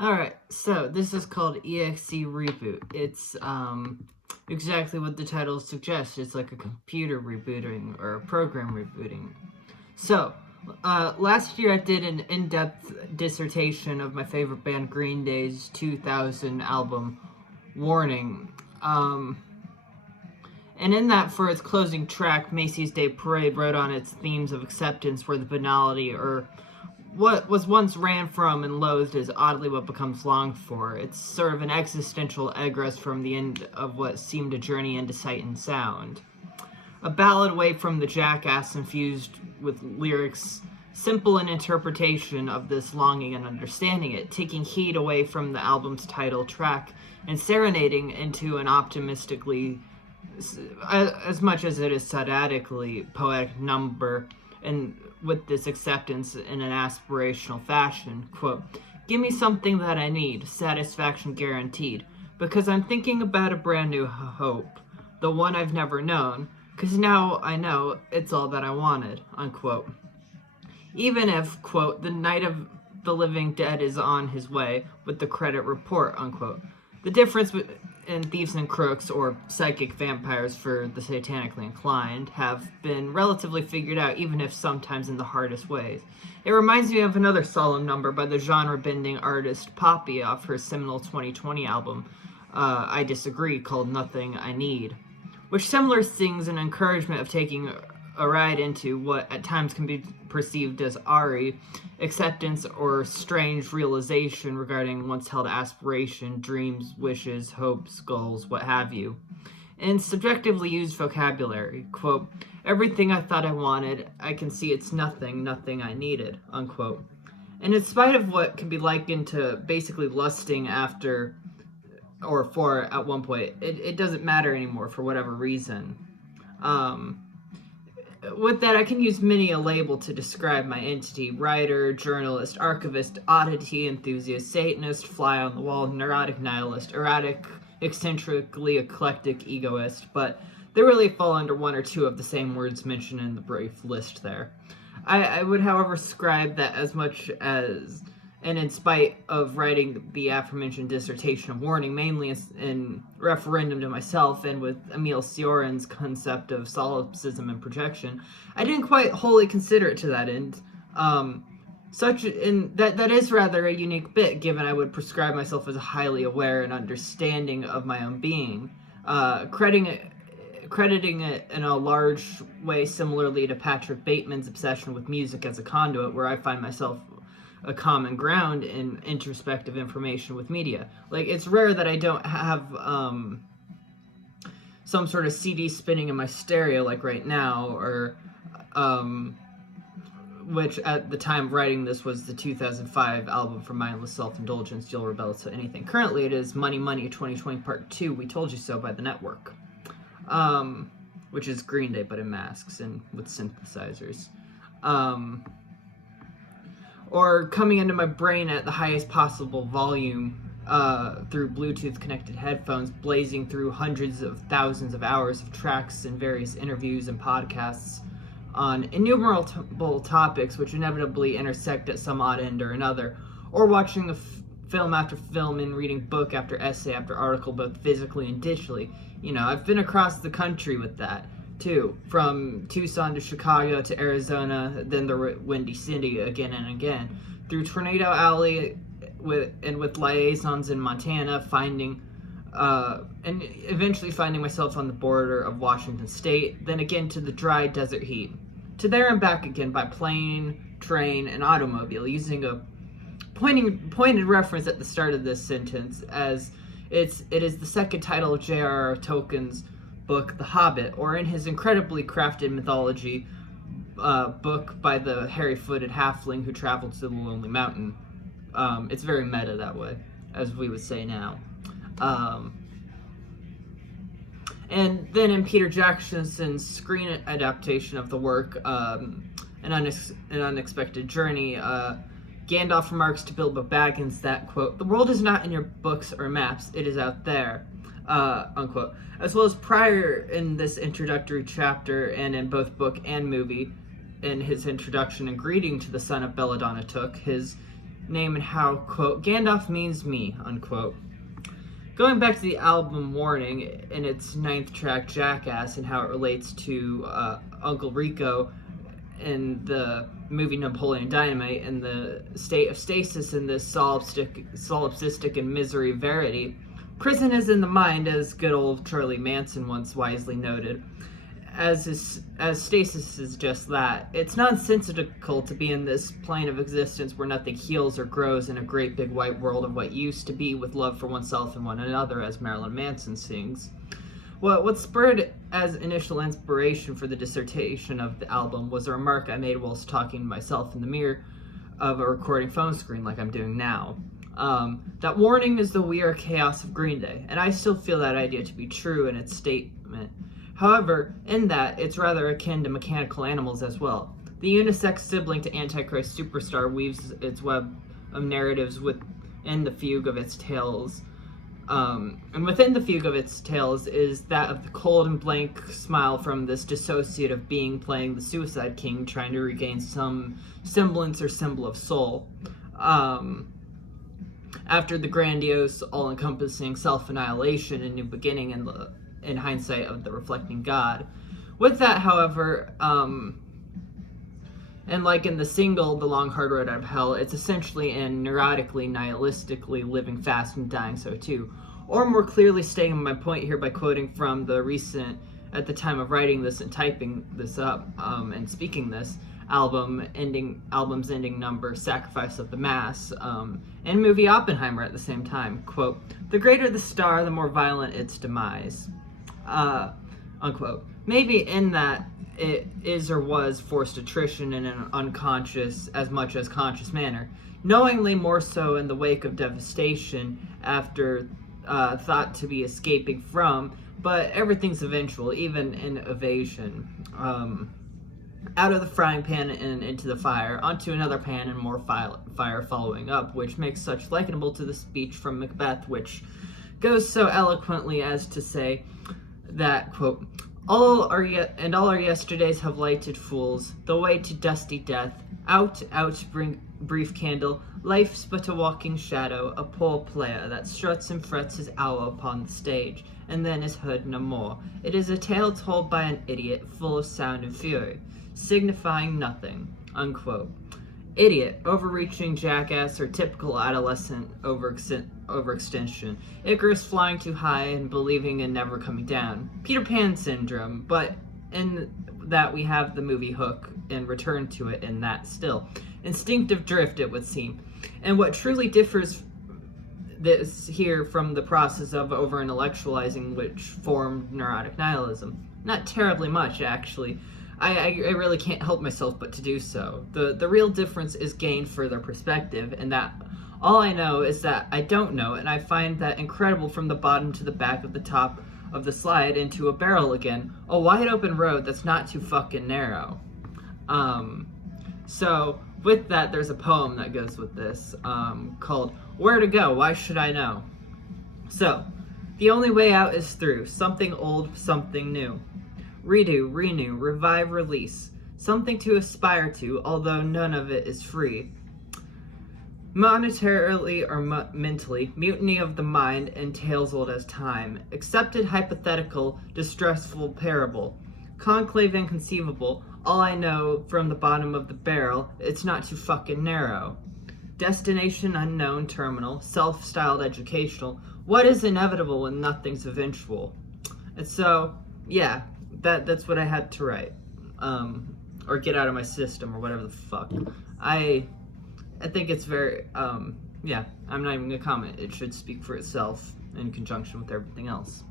Alright, so this is called exe.reboot. It's exactly what the title suggests. It's like a computer rebooting or a program rebooting. So, last year I did an in-depth dissertation of my favorite band Green Day's 2000 album, Warning. And in that, for its closing track, Macy's Day Parade wrote on its themes of acceptance where the banality, or what was once ran from and loathed, is oddly what becomes longed for. It's sort of an existential egress from the end of what seemed a journey into sight and sound. A ballad away from the jackass infused with lyrics simple in interpretation of this longing and understanding it, taking heed away from the album's title track and serenading into an optimistically, as much as it is sadistically poetic number, and with this acceptance in an aspirational fashion. Quote, "Give me something that I need, satisfaction guaranteed, because I'm thinking about a brand new hope, the one I've never known, because now I know it's all that I wanted," unquote. Even if, quote, "the night of the living dead is on his way with the credit report," unquote. The difference in Thieves and Crooks, or psychic vampires for the satanically inclined, have been relatively figured out, even if sometimes in the hardest ways. It reminds me of another solemn number by the genre-bending artist Poppy off her seminal 2020 album, I Disagree, called Nothing I Need, which similar sings an encouragement of taking a ride into what at times can be perceived as Ari, acceptance or strange realization regarding once held aspiration, dreams, wishes, hopes, goals, what have you. In subjectively used vocabulary, quote, "Everything I thought I wanted, I can see it's nothing I needed," unquote. And in spite of what can be likened to basically lusting after or for at one point, it doesn't matter anymore for whatever reason. With that, I can use many a label to describe my entity: writer, journalist, archivist, oddity enthusiast, Satanist, fly-on-the-wall, neurotic nihilist, erratic, eccentrically eclectic egoist, but they really fall under one or two of the same words mentioned in the brief list there. I would, however, describe that as much as, and in spite of writing the aforementioned dissertation of Warning, mainly in referendum to myself and with Emile Cioran's concept of solipsism and projection, I didn't quite wholly consider it to that end. That is rather a unique bit, given I would prescribe myself as highly aware and understanding of my own being, crediting it in a large way similarly to Patrick Bateman's obsession with music as a conduit, where I find myself a common ground in introspective information with media. Like, it's rare that I don't have some sort of CD spinning in my stereo like right now, or which at the time of writing this was the 2005 album from Mindless Self-Indulgence, You'll Rebel to Anything. Currently it is Money Money 2020 Part 2, We Told You So by The Network, which is Green Day but in masks and with synthesizers. Or coming into my brain at the highest possible volume through Bluetooth-connected headphones, blazing through hundreds of thousands of hours of tracks and various interviews and podcasts on innumerable topics which inevitably intersect at some odd end or another, or watching film after film and reading book after essay after article, both physically and digitally. You know, I've been across the country with that, too, from Tucson to Chicago to Arizona, then the Windy City again and again, through Tornado Alley with liaisons in Montana, and eventually finding myself on the border of Washington State, then again to the dry desert heat, to there and back again by plane, train, and automobile, using a pointed reference at the start of this sentence, as it is the second title of J.R.R. Tolkien's book, The Hobbit, or in his incredibly crafted mythology book by the hairy-footed halfling who traveled to the Lonely Mountain. It's very meta that way, as we would say now. And then in Peter Jackson's screen adaptation of the work, An Unexpected Journey, Gandalf remarks to Bilbo Baggins that, quote, "The world is not in your books or maps, it is out there," unquote. As well as prior in this introductory chapter and in both book and movie, in his introduction and greeting to the son of Belladonna Took, his name and how, quote, Gandalf means me, unquote. Going back to the album Warning and its 9th track, Jackass, and how it relates to Uncle Rico in the movie Napoleon Dynamite and the state of stasis in this solipsistic and misery verity, prison is in the mind, as good old Charlie Manson once wisely noted. As stasis is just that. It's nonsensical to be in this plane of existence where nothing heals or grows in a great big white world of what used to be, with love for oneself and one another, as Marilyn Manson sings. What spurred as initial inspiration for the dissertation of the album was a remark I made whilst talking to myself in the mirror of a recording phone screen like I'm doing now. That Warning is the weird chaos of Green Day, and I still feel that idea to be true in its statement. However, in that, it's rather akin to Mechanical Animals as well. The unisex sibling to Antichrist Superstar weaves its web of narratives within the fugue of its tales. And within the fugue of its tales is that of the cold and blank smile from this dissociative being playing the Suicide King, trying to regain some semblance or symbol of soul. After the grandiose, all-encompassing self-annihilation and new beginning in hindsight of the reflecting God. With that, however, and like in the single, The Long Hard Road Out of Hell, it's essentially and neurotically, nihilistically living fast and dying so too. Or more clearly stating my point here by quoting from the recent, at the time of writing this and typing this up, and speaking this, album's ending number, Sacrifice of the Mass, and movie Oppenheimer at the same time. Quote, "The greater the star, the more violent its demise." Unquote. Maybe in that it is or was forced attrition in an unconscious as much as conscious manner, knowingly more so in the wake of devastation after thought to be escaping from, but everything's eventual, even in evasion. Out of the frying pan and into the fire, onto another pan and more fire following up, which makes such likenable to the speech from Macbeth, which goes so eloquently as to say that, quote, all our yesterdays have lighted fools, the way to dusty death. Out, bring brief candle. Life's but a walking shadow, a poor player that struts and frets his hour upon the stage, and then is heard no more. It is a tale told by an idiot, full of sound and fury, signifying nothing." Unquote. Idiot, overreaching jackass, or typical adolescent overextension. Icarus flying too high and believing in never coming down. Peter Pan syndrome, but in that we have the movie Hook and return to it in that still. Instinctive drift, it would seem. And what truly differs this here from the process of over-intellectualizing which formed neurotic nihilism? Not terribly much, actually. I really can't help myself but to do so. The real difference is gained further perspective, and that all I know is that I don't know, and I find that incredible from the bottom to the back of the top of the slide into a barrel again, a wide open road that's not too fucking narrow. So with that, there's a poem that goes with this, called Where to Go, Why Should I Know? So, the only way out is through, something old, something new. Redo, renew, revive, release. Something to aspire to, although none of it is free. Monetarily or mentally, mutiny of the mind and tales old as time. Accepted hypothetical, distressful parable. Conclave inconceivable, all I know from the bottom of the barrel, it's not too fucking narrow. Destination unknown, terminal, self-styled educational. What is inevitable when nothing's eventual? And so, yeah. That's what I had to write, or get out of my system, or whatever the fuck. I think it's very, yeah, I'm not even gonna comment. It should speak for itself in conjunction with everything else.